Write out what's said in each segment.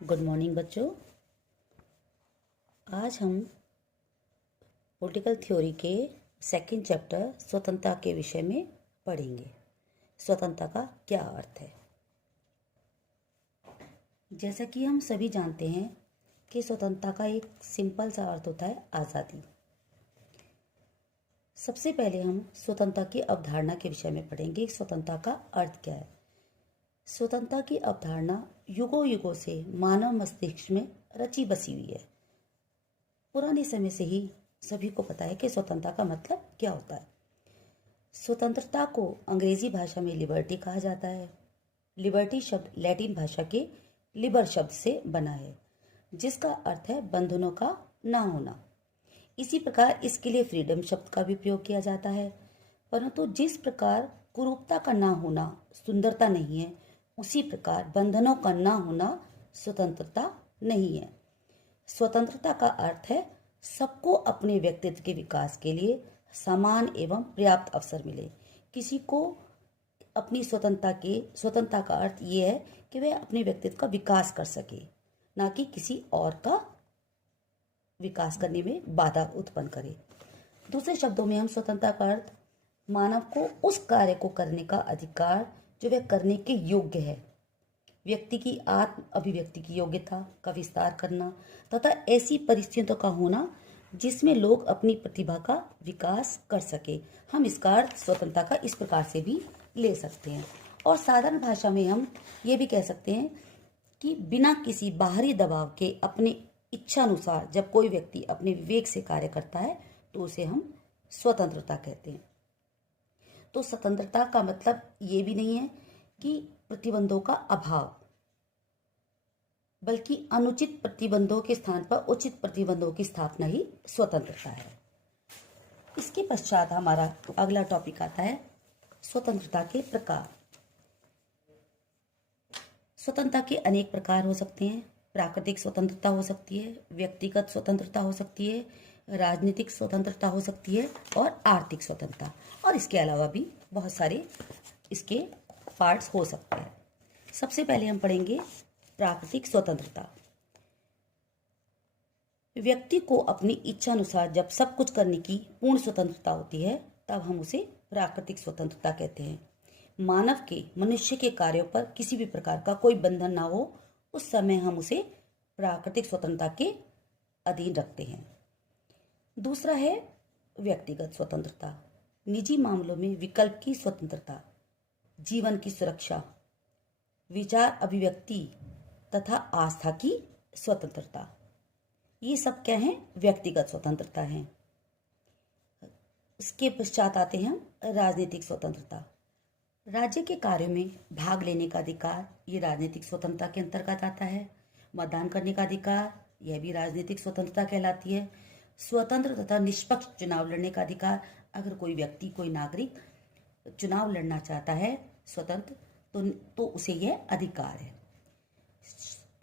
Good morning बच्चों। आज हम पॉलिटिकल थ्योरी के सेकंड चैप्टर स्वतंत्रता के विषय में पढ़ेंगे। स्वतंत्रता का क्या अर्थ है। जैसा कि हम सभी जानते हैं कि स्वतंत्रता का एक सिंपल सा अर्थ होता है आज़ादी। सबसे पहले हम स्वतंत्रता की अवधारणा के विषय में पढ़ेंगे। स्वतंत्रता का अर्थ क्या है। स्वतंत्रता की अवधारणा युगों युगों से मानव मस्तिष्क में रची बसी हुई है। पुराने समय से ही सभी को पता है कि स्वतंत्रता का मतलब क्या होता है। स्वतंत्रता को अंग्रेजी भाषा में लिबर्टी कहा जाता है। लिबर्टी शब्द लैटिन भाषा के लिबर शब्द से बना है, जिसका अर्थ है बंधनों का ना होना। इसी प्रकार इसके लिए फ्रीडम शब्द का भी प्रयोग किया जाता है। परंतु जिस प्रकार कुरूपता का ना होना सुंदरता नहीं है, उसी प्रकार बंधनों का ना होना स्वतंत्रता नहीं है। स्वतंत्रता का अर्थ है सबको अपने व्यक्तित्व के विकास के लिए समान एवं पर्याप्त अवसर मिले। किसी को अपनी स्वतंत्रता का अर्थ ये है कि वह अपने व्यक्तित्व का विकास कर सके, ना कि किसी और का विकास करने में बाधा उत्पन्न करे। दूसरे शब्दों में हम स्वतंत्रता का अर्थ मानव को उस कार्य को करने का अधिकार जो वह करने के योग्य है, व्यक्ति की आत्म अभिव्यक्ति की योग्यता का विस्तार करना तथा ऐसी परिस्थितियों का होना जिसमें लोग अपनी प्रतिभा का विकास कर सके। हम इसका अर्थ स्वतंत्रता का इस प्रकार से भी ले सकते हैं। और साधारण भाषा में हम ये भी कह सकते हैं कि बिना किसी बाहरी दबाव के अपने इच्छा अनुसार जब कोई व्यक्ति अपने विवेक से कार्य करता है तो उसे हम स्वतंत्रता कहते हैं। तो स्वतंत्रता का मतलब ये भी नहीं है कि प्रतिबंधों का अभाव, बल्कि अनुचित प्रतिबंधों के स्थान पर उचित प्रतिबंधों की स्थापना ही स्वतंत्रता है। इसके पश्चात हमारा अगला टॉपिक आता है स्वतंत्रता के प्रकार। स्वतंत्रता के अनेक प्रकार हो सकते हैं। प्राकृतिक स्वतंत्रता हो सकती है, व्यक्तिगत स्वतंत्रता हो सकती है, राजनीतिक स्वतंत्रता हो सकती है और आर्थिक स्वतंत्रता, और इसके अलावा भी बहुत सारे इसके पार्ट्स हो सकते हैं। सबसे पहले हम पढ़ेंगे प्राकृतिक स्वतंत्रता। व्यक्ति को अपनी इच्छा अनुसार जब सब कुछ करने की पूर्ण स्वतंत्रता होती है तब हम उसे प्राकृतिक स्वतंत्रता कहते हैं। मानव के मनुष्य के कार्यों पर किसी भी प्रकार का कोई बंधन ना हो, उस समय हम उसे प्राकृतिक स्वतंत्रता के अधीन रखते हैं। दूसरा है व्यक्तिगत स्वतंत्रता। निजी मामलों में विकल्प की स्वतंत्रता, जीवन की सुरक्षा, विचार अभिव्यक्ति तथा आस्था की स्वतंत्रता, ये सब क्या है? व्यक्तिगत स्वतंत्रता है। इसके पश्चात आते हैं हम राजनीतिक स्वतंत्रता। राज्य के कार्यों में भाग लेने का अधिकार, ये राजनीतिक स्वतंत्रता के अंतर्गत आता है। मतदान करने का अधिकार, यह भी राजनीतिक स्वतंत्रता कहलाती है। स्वतंत्र तथा निष्पक्ष चुनाव लड़ने का अधिकार, अगर कोई व्यक्ति कोई नागरिक चुनाव लड़ना चाहता है स्वतंत्र तो उसे यह अधिकार है।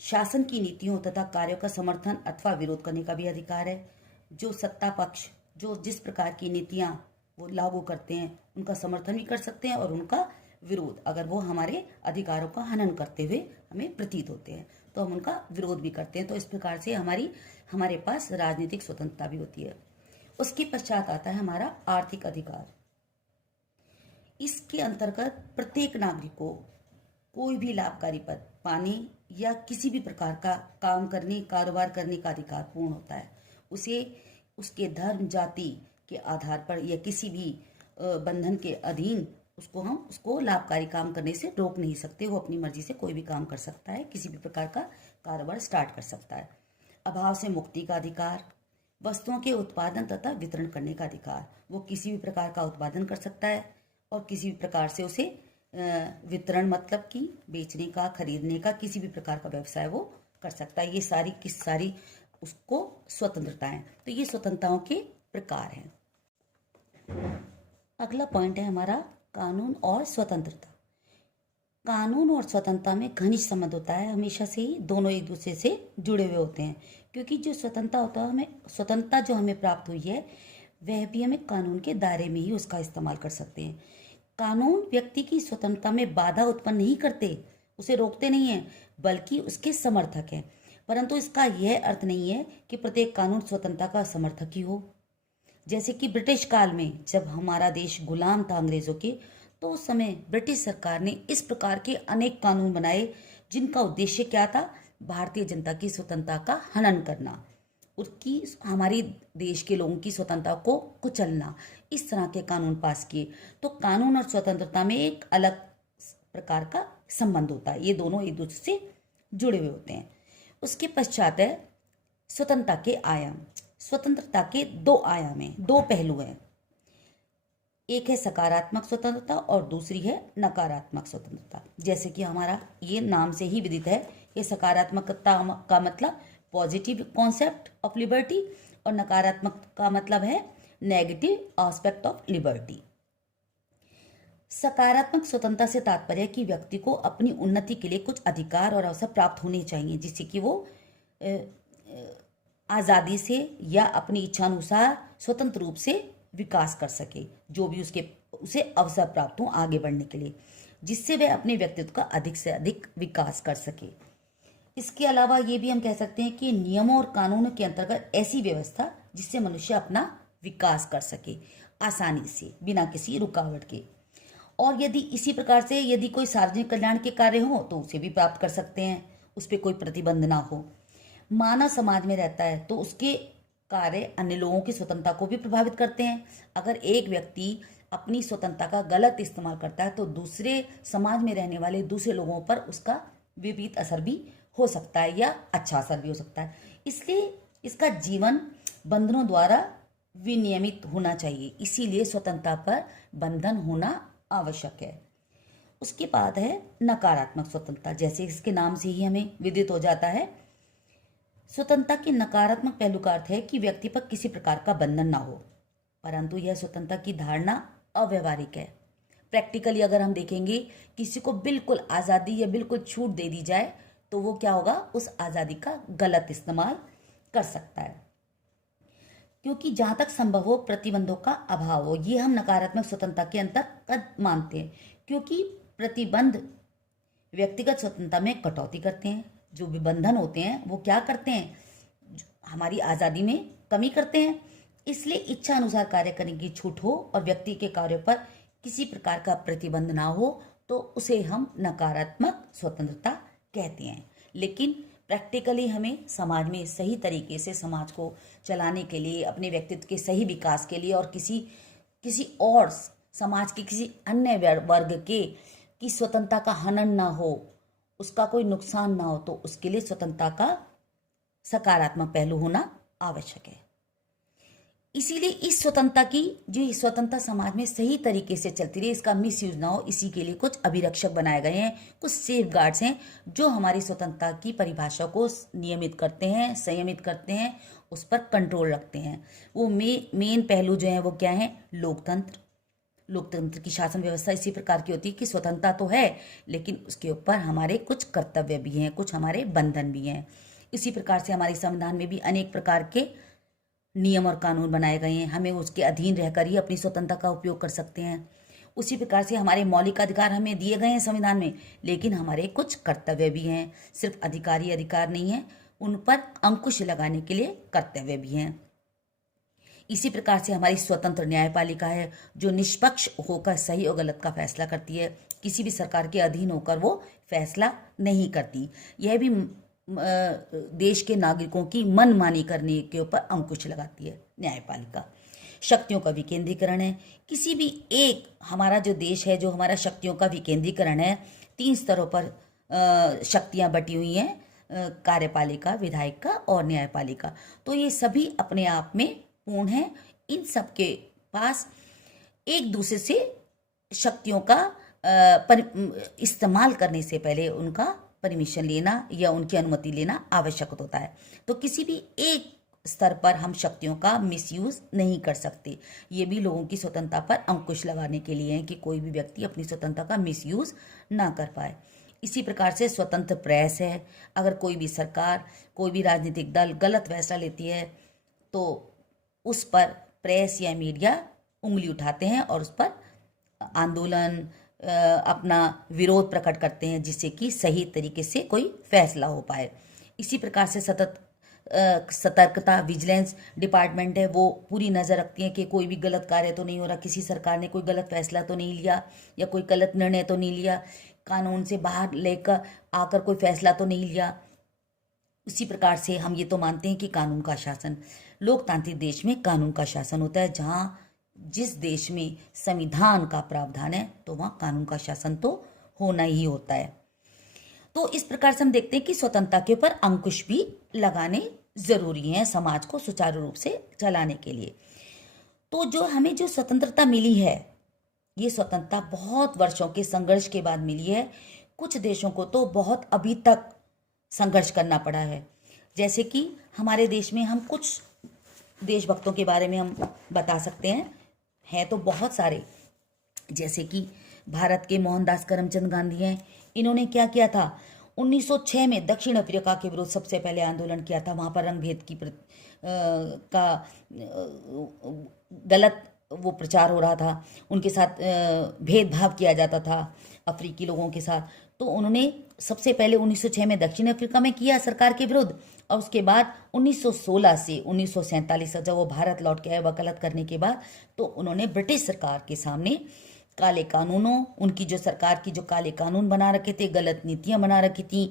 शासन की नीतियों तथा कार्यों का समर्थन अथवा विरोध करने का भी अधिकार है। जो सत्ता पक्ष जो जिस प्रकार की नीतियां वो लागू करते हैं उनका समर्थन भी कर सकते हैं और उनका विरोध, अगर वो हमारे अधिकारों का हनन करते हुए हमें प्रतीत होते हैं तो हम उनका विरोध भी करते हैं। तो इस प्रकार से हमारे पास राजनीतिक स्वतंत्रता भी होती है। उसके पश्चात आता है हमारा आर्थिक अधिकार। इसके अंतर्गत प्रत्येक नागरिक को कोई भी लाभकारी पद पाने या किसी भी प्रकार का काम करने कारोबार करने का अधिकार पूर्ण होता है। उसे उसके धर्म जाति के आधार पर या किसी भी बंधन के अधीन उसको लाभकारी काम करने से रोक नहीं सकते। वो अपनी मर्जी से कोई भी काम कर सकता है, किसी भी प्रकार का कारोबार स्टार्ट कर सकता है। अभाव से मुक्ति का अधिकार, वस्तुओं के उत्पादन तथा वितरण करने का अधिकार, वो किसी भी प्रकार का उत्पादन कर सकता है और किसी भी प्रकार से उसे वितरण मतलब कि बेचने का खरीदने का किसी भी प्रकार का व्यवसाय वो कर सकता है। ये सारी की सारी उसको स्वतंत्रता है। तो ये स्वतंत्रताओं के प्रकार हैं। अगला पॉइंट है हमारा कानून और स्वतंत्रता। कानून और स्वतंत्रता में घनिष्ठ संबंध होता है। हमेशा से ही दोनों एक दूसरे से जुड़े हुए होते हैं, क्योंकि जो स्वतंत्रता होता है स्वतंत्रता जो हमें प्राप्त हुई है वह भी हमें कानून के दायरे में ही उसका इस्तेमाल कर सकते हैं। कानून व्यक्ति की स्वतंत्रता में बाधा उत्पन्न नहीं करते, उसे रोकते नहीं हैं, बल्कि उसके समर्थक हैं। परंतु इसका यह अर्थ नहीं है कि प्रत्येक कानून स्वतंत्रता का समर्थक ही हो। जैसे कि ब्रिटिश काल में जब हमारा देश गुलाम था अंग्रेजों के, तो उस समय ब्रिटिश सरकार ने इस प्रकार के अनेक कानून बनाए जिनका उद्देश्य क्या था? भारतीय जनता की स्वतंत्रता का हनन करना, उसकी हमारी देश के लोगों की स्वतंत्रता को कुचलना। इस तरह के कानून पास किए। तो कानून और स्वतंत्रता में एक अलग प्रकार का संबंध होता है, ये दोनों एक दूसरे से जुड़े हुए होते हैं। उसके पश्चात है स्वतंत्रता के आयाम। स्वतंत्रता के दो आयाम हैं, दो पहलू हैं। एक है सकारात्मक स्वतंत्रता और दूसरी है नकारात्मक स्वतंत्रता। जैसे कि हमारा ये नाम से ही विदित है, ये सकारात्मकता का मतलब पॉजिटिव कॉन्सेप्ट ऑफ लिबर्टी और नकारात्मक का मतलब है नेगेटिव एस्पेक्ट ऑफ लिबर्टी। सकारात्मक स्वतंत्रता से तात्पर्य है कि व्यक्ति को अपनी उन्नति के लिए कुछ अधिकार और अवसर प्राप्त होने चाहिए, जिससे कि वो आज़ादी से या अपनी इच्छानुसार स्वतंत्र रूप से विकास कर सके, जो भी उसे अवसर प्राप्त हो आगे बढ़ने के लिए, जिससे वह अपने व्यक्तित्व का अधिक से अधिक विकास कर सके। इसके अलावा ये भी हम कह सकते हैं कि नियमों और कानूनों के अंतर्गत ऐसी व्यवस्था जिससे मनुष्य अपना विकास कर सके आसानी से, बिना किसी रुकावट के। और यदि इसी प्रकार से यदि कोई सार्वजनिक कल्याण के कार्य हो तो उसे भी प्राप्त कर सकते हैं, उस पर कोई प्रतिबंध ना हो। मानव समाज में रहता है तो उसके कार्य अन्य लोगों की स्वतंत्रता को भी प्रभावित करते हैं। अगर एक व्यक्ति अपनी स्वतंत्रता का गलत इस्तेमाल करता है तो दूसरे समाज में रहने वाले दूसरे लोगों पर उसका विपरीत असर भी हो सकता है या अच्छा असर भी हो सकता है। इसलिए इसका जीवन बंधनों द्वारा विनियमित होना चाहिए, इसीलिए स्वतंत्रता पर बंधन होना आवश्यक है। उसके बाद है नकारात्मक स्वतंत्रता। जैसे इसके नाम से ही हमें विदित हो जाता है, स्वतंत्रता के नकारात्मक पहलू का अर्थ है कि व्यक्ति पर किसी प्रकार का बंधन ना हो, परंतु यह स्वतंत्रता की धारणा अव्यवहारिक है। प्रैक्टिकली अगर हम देखेंगे, किसी को बिल्कुल आज़ादी या बिल्कुल छूट दे दी जाए तो वो क्या होगा, उस आज़ादी का गलत इस्तेमाल कर सकता है। क्योंकि जहाँ तक संभव हो प्रतिबंधों का अभाव हो, ये हम नकारात्मक स्वतंत्रता के अंतर्गत मानते हैं। क्योंकि प्रतिबंध व्यक्तिगत स्वतंत्रता में कटौती करते हैं। जो भी बंधन होते हैं वो क्या करते हैं, हमारी आज़ादी में कमी करते हैं। इसलिए इच्छा अनुसार कार्य करने की छूट हो और व्यक्ति के कार्यों पर किसी प्रकार का प्रतिबंध ना हो तो उसे हम नकारात्मक स्वतंत्रता कहते हैं। लेकिन प्रैक्टिकली हमें समाज में सही तरीके से समाज को चलाने के लिए, अपने व्यक्तित्व के सही विकास के लिए और किसी और समाज के किसी अन्य वर्ग की स्वतंत्रता का हनन ना हो, उसका कोई नुकसान ना हो, तो उसके लिए स्वतंत्रता का सकारात्मक पहलू होना आवश्यक है। इसीलिए इस स्वतंत्रता समाज में सही तरीके से चलती रहे, इसका मिसयूज ना हो, इसी के लिए कुछ अभिरक्षक बनाए गए हैं, कुछ सेफ गार्ड्स हैं जो हमारी स्वतंत्रता की परिभाषा को नियमित करते हैं, संयमित करते हैं, उस पर कंट्रोल रखते हैं। वो मेन पहलू जो है वो क्या है, लोकतंत्र की शासन व्यवस्था इसी प्रकार की होती है कि स्वतंत्रता तो है लेकिन उसके ऊपर हमारे कुछ कर्तव्य भी हैं, कुछ हमारे बंधन भी हैं। इसी प्रकार से हमारे संविधान में भी अनेक प्रकार के नियम और कानून बनाए गए हैं, हमें उसके अधीन रहकर ही अपनी स्वतंत्रता का उपयोग कर सकते हैं। उसी प्रकार से हमारे मौलिक अधिकार हमें दिए गए हैं संविधान में, लेकिन हमारे कुछ कर्तव्य भी हैं। सिर्फ अधिकारी अधिकार नहीं है, उन पर अंकुश लगाने के लिए कर्तव्य भी हैं। इसी प्रकार से हमारी स्वतंत्र न्यायपालिका है जो निष्पक्ष होकर सही और गलत का फैसला करती है, किसी भी सरकार के अधीन होकर वो फैसला नहीं करती। यह भी देश के नागरिकों की मनमानी करने के ऊपर अंकुश लगाती है न्यायपालिका। शक्तियों का विकेंद्रीकरण है, किसी भी एक हमारा जो देश है, जो हमारा शक्तियों का विकेंद्रीकरण है, 3 स्तरों पर शक्तियां बटी हुई हैं, कार्यपालिका, विधायिका और न्यायपालिका। तो ये सभी अपने आप में पूर्ण है। इन सब के पास एक दूसरे से शक्तियों का इस्तेमाल करने से पहले उनका परमिशन लेना या उनकी अनुमति लेना आवश्यक होता है। तो किसी भी एक स्तर पर हम शक्तियों का मिसयूज नहीं कर सकते। ये भी लोगों की स्वतंत्रता पर अंकुश लगाने के लिए है कि कोई भी व्यक्ति अपनी स्वतंत्रता का मिसयूज ना कर पाए। इसी प्रकार से स्वतंत्र प्रेस है, अगर कोई भी सरकार, कोई भी राजनीतिक दल गलत फैसला लेती है तो उस पर प्रेस या मीडिया उंगली उठाते हैं और उस पर आंदोलन, अपना विरोध प्रकट करते हैं, जिससे कि सही तरीके से कोई फैसला हो पाए। इसी प्रकार से सतत सतर्कता विजिलेंस डिपार्टमेंट है, वो पूरी नज़र रखती है कि कोई भी गलत कार्य तो नहीं हो रहा, किसी सरकार ने कोई गलत फैसला तो नहीं लिया या कोई गलत निर्णय तो नहीं लिया, कानून से बाहर लेकर आकर कोई फैसला तो नहीं लिया। उसी प्रकार से हम ये तो मानते हैं कि कानून का शासन, लोकतांत्रिक देश में कानून का शासन होता है। जहाँ जिस देश में संविधान का प्रावधान है तो वहाँ कानून का शासन तो होना ही होता है। तो इस प्रकार से हम देखते हैं कि स्वतंत्रता के ऊपर अंकुश भी लगाने जरूरी हैं समाज को सुचारू रूप से चलाने के लिए। तो जो हमें जो स्वतंत्रता मिली है, ये स्वतंत्रता बहुत वर्षों के संघर्ष के बाद मिली है। कुछ देशों को तो बहुत अभी तक संघर्ष करना पड़ा है। जैसे कि हमारे देश में हम कुछ देशभक्तों के बारे में हम बता सकते हैं तो बहुत सारे, जैसे कि भारत के मोहनदास करमचंद गांधी हैं। इन्होंने क्या किया था, 1906 में दक्षिण अफ्रीका के विरुद्ध सबसे पहले आंदोलन किया था। वहाँ पर रंग भेद की गलत वो प्रचार हो रहा था, उनके साथ भेदभाव किया जाता था अफ्रीकी लोगों के साथ। तो उन्होंने सबसे पहले 1906 में दक्षिण अफ्रीका में किया सरकार के विरुद्ध, और उसके बाद 1916 से 1947 तक जब वो भारत लौट के आए वकालत करने के बाद, तो उन्होंने ब्रिटिश सरकार के सामने काले कानूनों, उनकी जो सरकार की जो काले कानून बना रखे थे, गलत नीतियां बना रखी थी,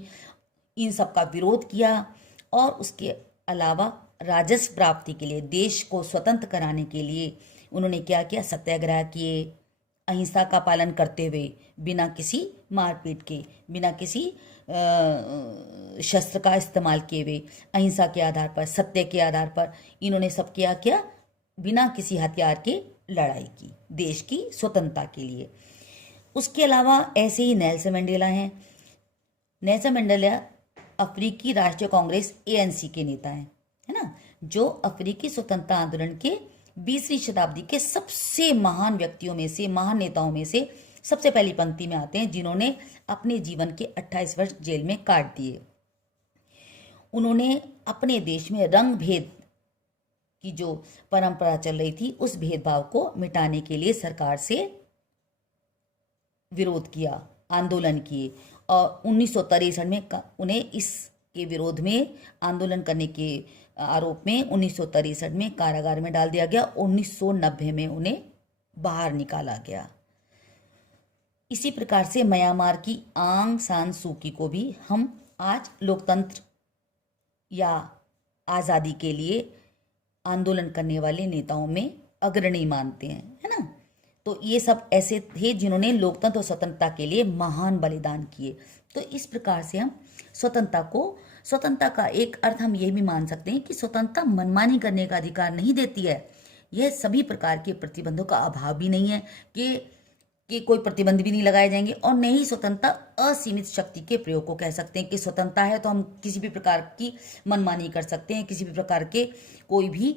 इन सब का विरोध किया। और उसके अलावा राजस्व प्राप्ति के लिए, देश को स्वतंत्र कराने के लिए उन्होंने क्या किया, सत्याग्रह किए, अहिंसा का पालन करते हुए, बिना किसी मारपीट के, बिना किसी शस्त्र का इस्तेमाल किए हुए, अहिंसा के आधार पर, सत्य के आधार पर इन्होंने सब किया बिना किसी हथियार के लड़ाई की देश की स्वतंत्रता के लिए। उसके अलावा ऐसे ही नेल्सन मंडेला हैं। नेल्सन मंडेला अफ्रीकी राष्ट्रीय कांग्रेस ANC के नेता हैं, है ना, जो अफ्रीकी स्वतंत्रता आंदोलन के 20वीं शताब्दी के सबसे महान व्यक्तियों में से, महान नेताओं में से सबसे पहली पंक्ति में आते हैं, जिन्होंने अपने जीवन के 28 वर्ष जेल में काट दिए। उन्होंने अपने देश में रंग भेद की जो परंपरा चल रही थी, उस भेदभाव को मिटाने के लिए सरकार से विरोध किया, आंदोलन किए, और 1963 में उन्हें इसके विरोध में आंदोलन करने के आरोप में 1963 में कारागार में डाल दिया गया। 1990 में उन्हें बाहर निकाला गया। इसी प्रकार से म्यांमार की आंग सान सू की को भी हम आज लोकतंत्र या आज़ादी के लिए आंदोलन करने वाले नेताओं में अग्रणी मानते हैं, है ना। तो ये सब ऐसे थे जिन्होंने लोकतंत्र और स्वतंत्रता के लिए महान बलिदान किए। तो इस प्रकार से हम स्वतंत्रता का एक अर्थ हम ये भी मान सकते हैं कि स्वतंत्रता मनमानी करने का अधिकार नहीं देती है। यह सभी प्रकार के प्रतिबंधों का अभाव भी नहीं है कि कोई प्रतिबंध भी नहीं लगाए जाएंगे, और नहीं ही स्वतंत्रता असीमित शक्ति के प्रयोग को कह सकते हैं कि स्वतंत्रता है तो हम किसी भी प्रकार की मनमानी कर सकते हैं, किसी भी प्रकार के कोई भी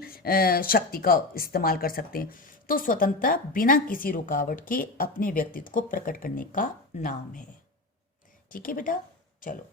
शक्ति का इस्तेमाल कर सकते हैं। तो स्वतंत्रता बिना किसी रुकावट के अपने व्यक्तित्व को प्रकट करने का नाम है। ठीक है बेटा, चलो।